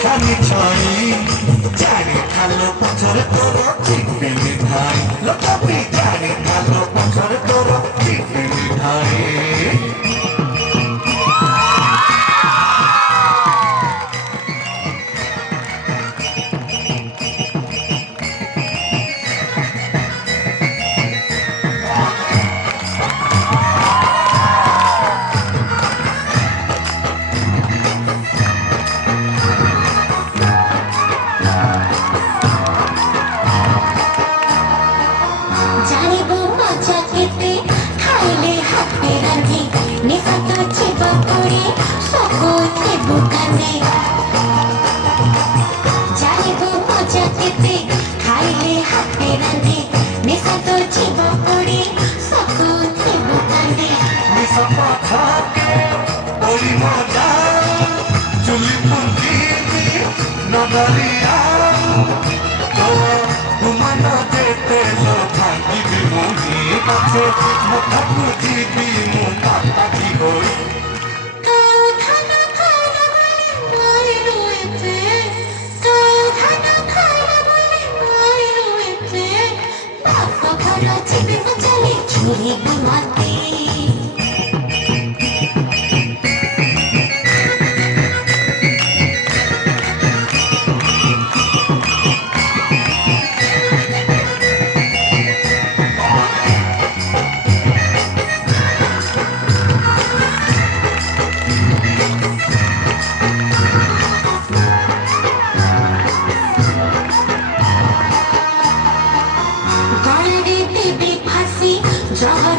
খানি ছয় জানি খালো পছর তোর চিপিনি ধাই লোকাপি জানি খালো পছর তোর চিপিনি ধাই Nadaria, to umana dete lo bhangi bi mohi bache motha buji bi mota taki hoi khana khana mai roete khana khana mai roete papa khana chibe chale churi gumate Chalo,